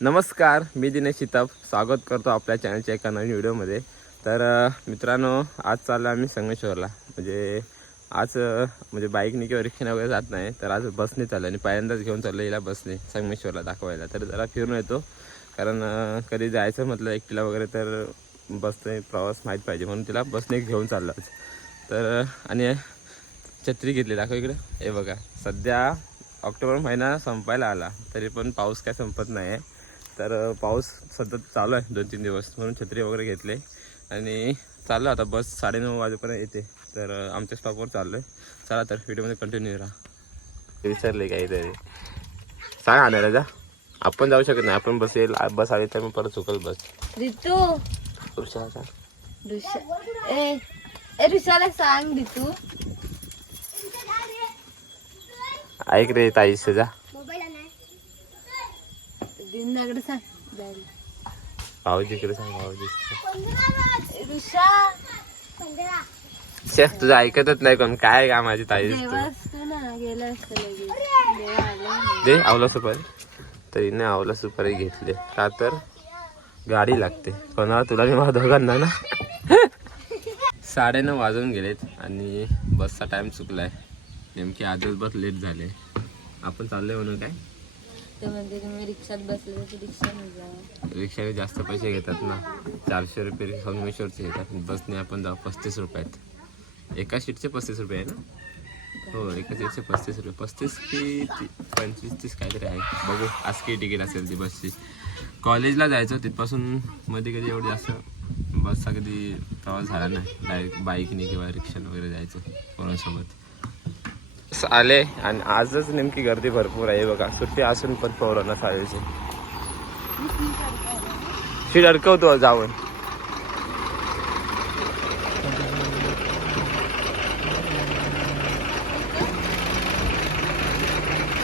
नमस्कार, मी दिनेश शिताप स्वागत करतो आपल्या चॅनलच्या एका नवीन व्हिडिओमध्ये. तर मित्रांनो, आज चाललो आम्ही संगमेश्वरला. म्हणजे बाईकने किंवा रिक्षाने वगैरे जात नाही, तर आज बसने चाललो आणि पहिल्यांदाच घेऊन चाललो हिला बसने संगमेश्वरला दाखवायला. तर जरा फिरून येतो, कारण कधी जायचं म्हटलं एकटीला वगैरे तर बसने प्रवास माहीत पाहिजे, म्हणून तिला बसने घेऊन चाललो आज. तर आणि छत्री घेतली, दाखव इकडे. हे बघा, सध्या ऑक्टोबर महिना संपायला आला तरी पण पाऊस काय संपत नाही आहे. तर पाऊस सतत चालू आहे 2-3 दिवस, म्हणून छत्री वगैरे घेतले आणि चाललो आता. बस 9:30 वाजेपर्यंत येते, तर आमच्या स्टॉपवर चाललो आहे. चला तर व्हिडिओमध्ये कंटिन्यू राहा. विसरले काहीतरी सांग आणायला जा. आपण जाऊ शकत नाही, आपण बस आली तर मग परत चुकल बस. ऋषाला सांग ऋतू. ऐक रे ताईस जा. दिनाकडे सांग, भाऊजीकडे सांग. भाऊजी तुझं ऐकतच नाही कोण. काय का माझी ताई दे आवला सुपारी. तरी नाही आवला सुपारी घेतले का तर गाडी लागते कोणाला, तुला मी मला दोघांना ना. 9:30 वाजून गेलेत आणि बसचा टाइम चुकलाय. नेमकी आजच बस लेट झाले. आपण चाललोय म्हणून काय म्हणजे तुम्ही रिक्षात बसले तर रिक्षाने जा. रिक्षाने जास्त पैसे घेतात ना, 400 रुपये संगमेश्वरचे घेतात. बसने आपण जाऊ 35 रुपयात. एका सीटचे 35 रुपये आहे ना. हो, एका सीटचे 35 रुपये. 35 की 25-30 काहीतरी आहे. बघू आज किती तिकीट असेल ती बसची. कॉलेजला जायचं, तिथपासून मध्ये कधी एवढी जास्त बसचा कधी प्रवास झाला नाही. डायरेक्ट बाईकने किंवा रिक्षाने वगैरे जायचं कोणासोबत. आले आणि आजच नेमकी गर्दी भरपूर आहे बघा. सुट्टी असून पण पोरांना शाळेची शीट अडकवतो जाऊन.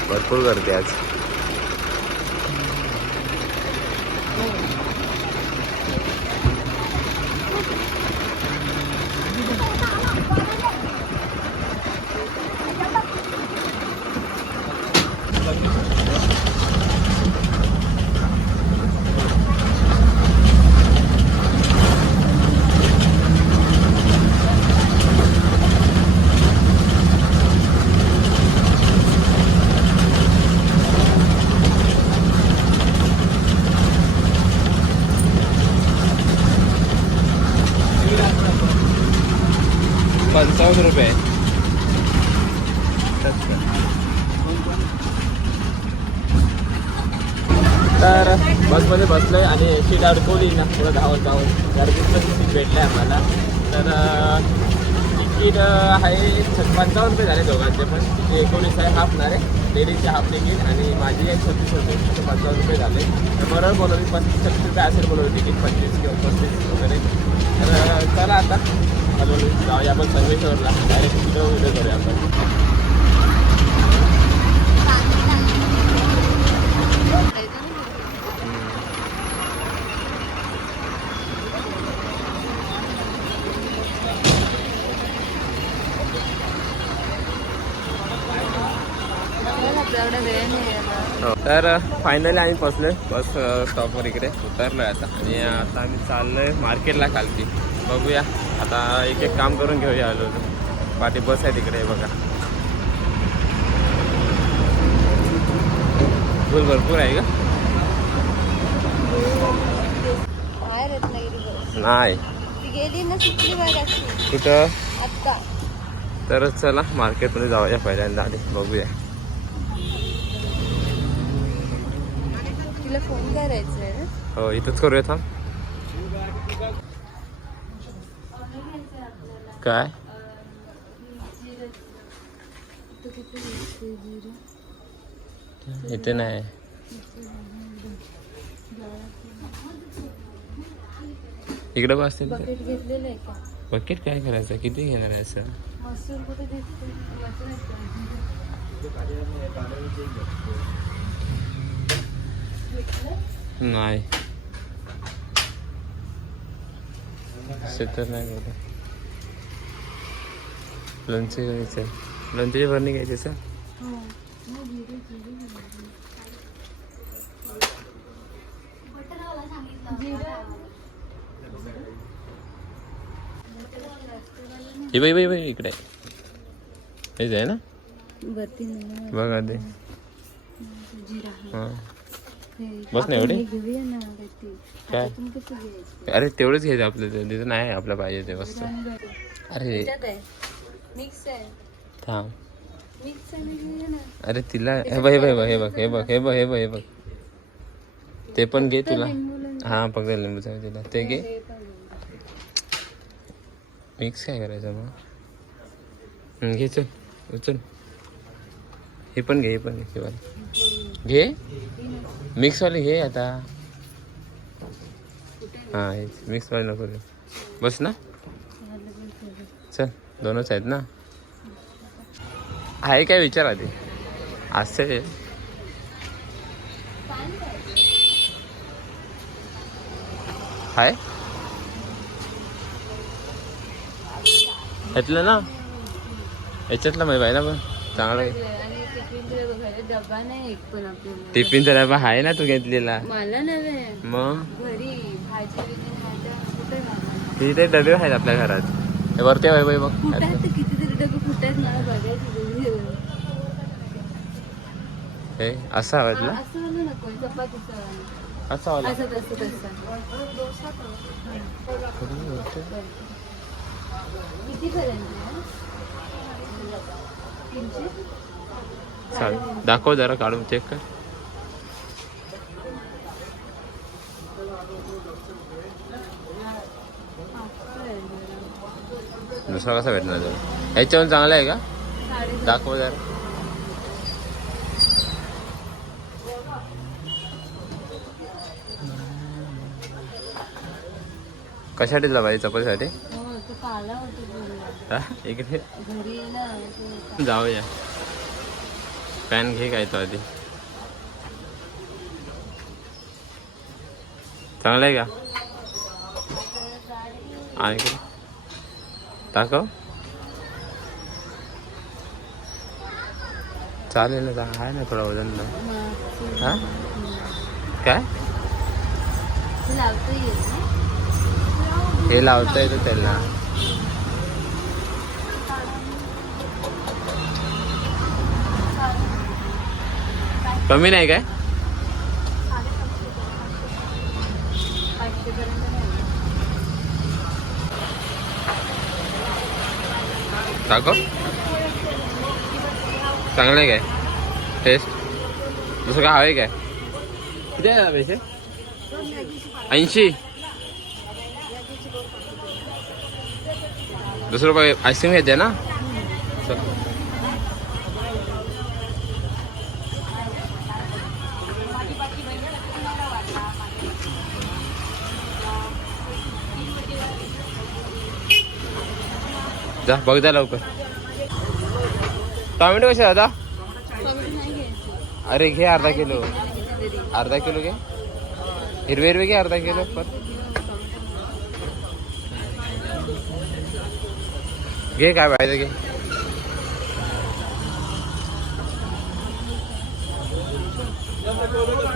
भरपूर गर्दी आज. ₹55. तर बसमध्ये बसलोय आणि सीट अडकवली ना पुढं धावत गर्दीतलं सीट भेटलं आहे आम्हाला. तर तिकीट आहे 55 रुपये झाले दोघांचे पण. 19 आहे हाफणार आहे, लेडीजचे हाफ तिकीट आणि माझी आहे 36 रुपये. 55 रुपये झाले. तर बरोबर बोलवली 35-36 रुपये असेल बोलवली तिकीट, 25 किंवा 35 वगैरे. तर चला आता हळूहळू जाऊया आपण संगमेश्वरला. डायरेक्ट तिकडं व्हिडिओ करूया आपण. तर फायनली आम्ही पोचलोय बस स्टॉपवर. इकडे उतरलोय आता आणि आता आम्ही चाललोय मार्केटला खालती. बघूया आता एक एक काम करून घेऊया. आलो पाठी बस आहे तिकडे बघा. फुल भरपूर आहे का? नाही कुठं. तर चला मार्केटमध्ये जाऊया पहिल्यांदा आधी. बघूया. फोन करायचा आहे ना. हो, इथंच करूया. थांब. काय इथे नाही. इकडे बसतील. बकेट काय करायचं, किती घेणार आहे सर? नाही तर नाही बघा. लोणचे घ्यायचं आहे. लोणच्याची भरणी घ्यायची सर. हे बाई इकडे हेच आहे ना वरती नाही बघा ते जिरा हा बस नाही एवढे घेऊया ना वरती. काय आपण कसं घ्यायचं? अरे तेवढंच घ्यायचं आपलं तिथं नाही आपलं पाहिजे ते वस्तू अरे त्याच्यात आहे मिक्स आहे थांब मिक्स आहे ना घेऊया ना. अरे तिला हे बघ ते पण घे तुला हा फक्त लिंबूचा तिला ते घे हे पण घेऊ. मिक्स काय करायचं मग घे चल उचल हे पण घे घे मिक्सवाले घे आता हां हे मिक्सवाले नको रे बस ना चल दोनच आहेत ना आहे काय विचार आधी असे हाय ह्यातलं ना याच्यातलं माहिती आहे ना पण चांगलं आहे आणि टिफिनचे बघायला डबा नाही एक पण आपल्याला. टिफिनचा डबा आहे ना तू घेतलेला मला नव्हे मग घरी भाजी बिजी खायच्या कुठे नाही. तिथे डबे आहेत आपल्या घरात हे वरती आहे बाई बघ कुठे आहेत ते कितीतरी डबे कुठे आहेत मला बघायची. हे असं हवं तुला असं वालं नको चपातीचं वालं. असं हवं असं तसं किती पर्यंत चालेल दाखव जरा काढून चेक कर दुसरा कसा भेटणार तुला ह्याच्यावरून चांगला आहे का दाखव जरा कशासाठी दिला पाहिजे चपातीसाठी तू पाला होतो हा इकडे घरी ना जाऊया पॅन घे काय तो आधी चांगलं आहे का आणि इकडे दाखव चालेल ना आहे ना थोडा वजन हा काय लावता येईल ना. हे लावता येतं त्याला कमी नाही काय 500 पर्यंत नाही. दाखव चांगलं आहे काय टेस्ट दुसरं काय हवं आहे काय किती आहे पैसे 80 दुसरं रुपये आईस्क्रीम घ्यायचे ना चल जा बघ जा लवकर टोमॅटो कसे दादा अरे घे अर्धा किलो घे हिरवे घे अर्धा किलो पण घे काय पाहिजे घे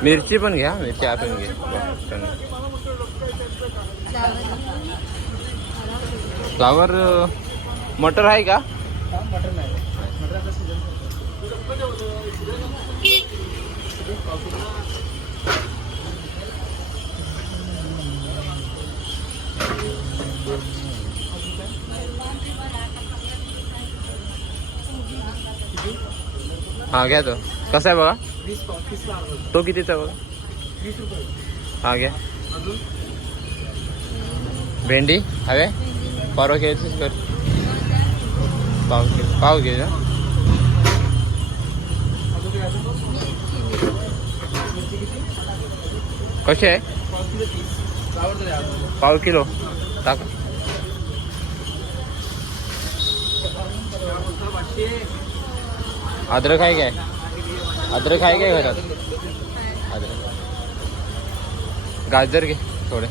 मिरची पण घ्या मिरची आपण घे फ्लावर मटर आहे का हा घ्या तो कसा आहे बघा तो कितीचा बघा हा घ्या भेंडी हवे परवा घ्यायचीच कर पाव घे ना कसे आहे पाव किलो टाक अद्रक आहे काय घरात अद्रक गाजर घे थोडे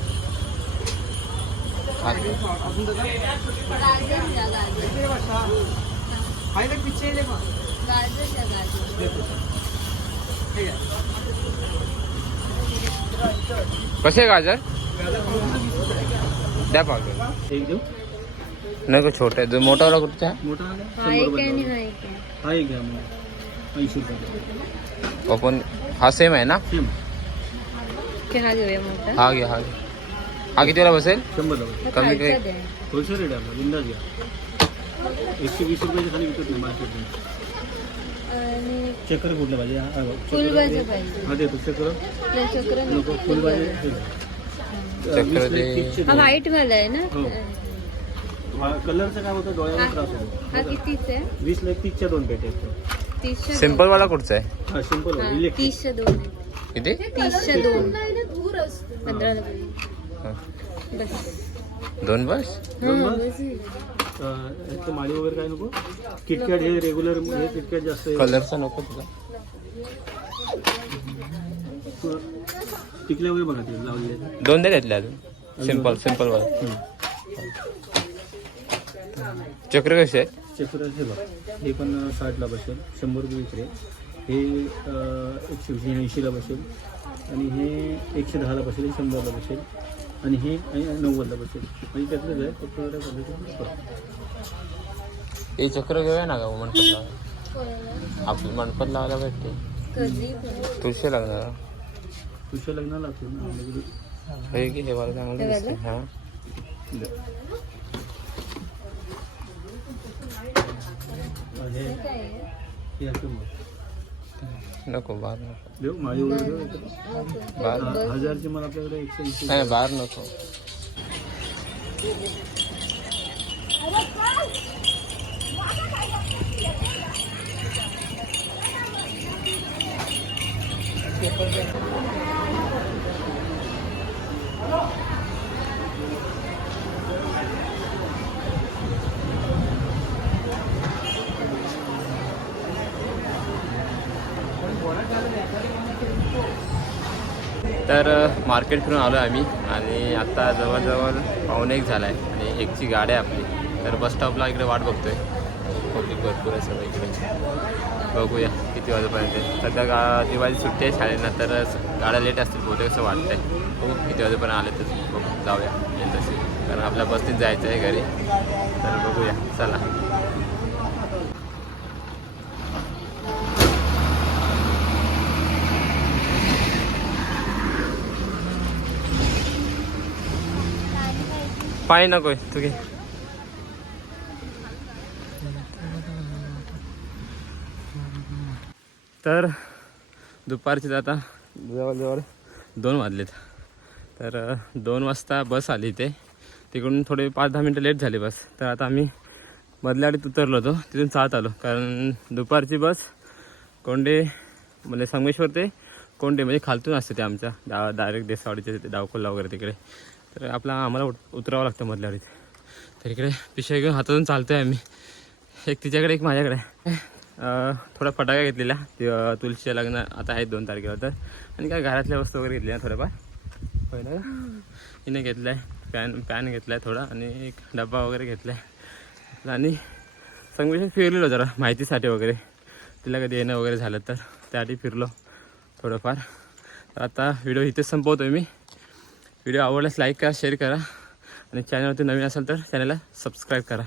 कसे गाजर द्या पाव एक देऊ नको छोटा आहे मोठावाला कुठचा मोठा हा एक आहे आणि हा एक आहे. हा एक घ्या मग 80 रुपये आपण हा सेम आहे ना सेम की हा घेऊया मोठा. हा घ्या हा घ्या हा कितीला बसेल 100 हा कमी खालचा काही- द्या. होलसेल रेट आहे आपला बिंदास घ्या 120 रुपयाच्या खाली विकत नाही मार्केटमध्ये. आणि चक्कर कुठलं पाहिजे हा बघ. फुलभाज्या पाहिजे. हा देतो चक्कर आपल्या चक्र नको नको फुलभाजी फुलभाज्या. चक्कर दे. हा व्हाईट वाला आहे ना. हो. कलरचं काय होतं डोळ्याला त्रास होतो. हा कितीच आहे? 20 ला 30च्या 2 पेटी आहेत. 30च्या सिम्पल वाला कुठचा आहे हा सिंपल हा, इलेक्ट्रिक 30च्या 2 आहे. किती 30च्या 2 15 ला पाहिजे. हा. बस. 2 बस हा, बस. एक माळी वगैरे काय नको किटकॅट हे रेग्युलर हे किटकॅट जास्त आहे. कलरचा नको तुला टिकल्या वगैरे बघा ते लावलेले आहेत. 2 दे घेतले अजून सिम्पल वाला चक्र कसे आहे चक्र हे बघ हे पण 60 ला बसेल 100 रुपये विक्री हे 180 ला बसेल आणि हे 110 ला बसेल 100 ला बसेल आणि हे 90 ला बसेल म्हणजे त्यातलंच आहे फक्त वेगळ्या पद्धतीने हे चक्र घेऊया ना का मंडपत लावायला आपलं मंडपत लावायला भेटते कधी तुळशी लागणार तुझ्या लग्नाला लागतो ना हे की हे वाला चांगलं हे दिसतंय. हा हे काय आहे? हे असं मग नको बाहेर नको देऊ माळी वगैरे देऊ इथं. नको. बाहेर 1000ची मला आपल्याकडे 180 नाही बाहेर नको तर मार्केट फिरून आलो आहे आम्ही आणि आता जवळजवळ 1:15 झाला आहे आणि 1ची गाडी आहे आपली तर बस स्टॉपला इकडे वाट बघतोय पब्लिक भरपूर आहे सगळं इकडे बघूया किती वाजेपर्यंत आहे. सध्या दिवाळी सुट्टी आहे शाळेंना तर गाड्या लेट असतील बहुतेक असं वाटतंय बघू किती वाजेपर्यंत आले तर बघू जाऊया येईल तशी कारण आपल्या बसनीच जायचं आहे घरी तर बघूया चला पाणी नकोय तू घे तर दुपारचे आता जवळजवळ 2 वाजलेत तर 2 वाजता बस आली इथे तिकडून थोडे 5-10 मिनटं लेट झाली बस तर आता आम्ही मधल्या गाडीत उतरलो होतो तिथून चालत आलो कारण दुपारची बस कोंडे म्हणजे संगमेश्वर ते कोंडे म्हणजे खालतून असते ते आमच्या डायरेक्ट देसावाडीच्या तिथे डावकोला वगैरे तिकडे तर आम्हाला उतरावं लागतं मधल्या गाडीत तर इकडे पिशव्या घेऊन हातातून चालतो आहे आम्ही एक तिच्याकडे एक माझ्याकडे थोडा फटाका घेतलेला तुळशीच्या लग्न आता आहेत 2 तारखेला तर आणि काय घरातल्या वस्तू वगैरे घेतल्या थोड्याफार पहिलं हिने घेतलं आहे पॅन घेतला आहे थोडा आणि एक डब्बा वगैरे घेतला आहे आणि संगमेश्वर फिरलेलो जरा माहितीसाठी वगैरे तिला कधी येणं वगैरे झालं तर त्यासाठी फिरलो थोडंफार तर आता व्हिडिओ इथेच संपवतो आहे मी व्हिडिओ आवडल्यास लाईक करा शेअर करा आणि चॅनलवरती नवीन असेल तर चॅनलला सबस्क्राईब करा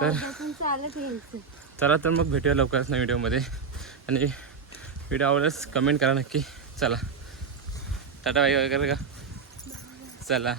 तर चालत यायचं. चला तर मग भेटूया लवकरच नवीन व्हिडिओमध्ये आणि व्हिडिओ आवडल्यास कमेंट करा नक्की चला टाटा बाय वगैरे का चला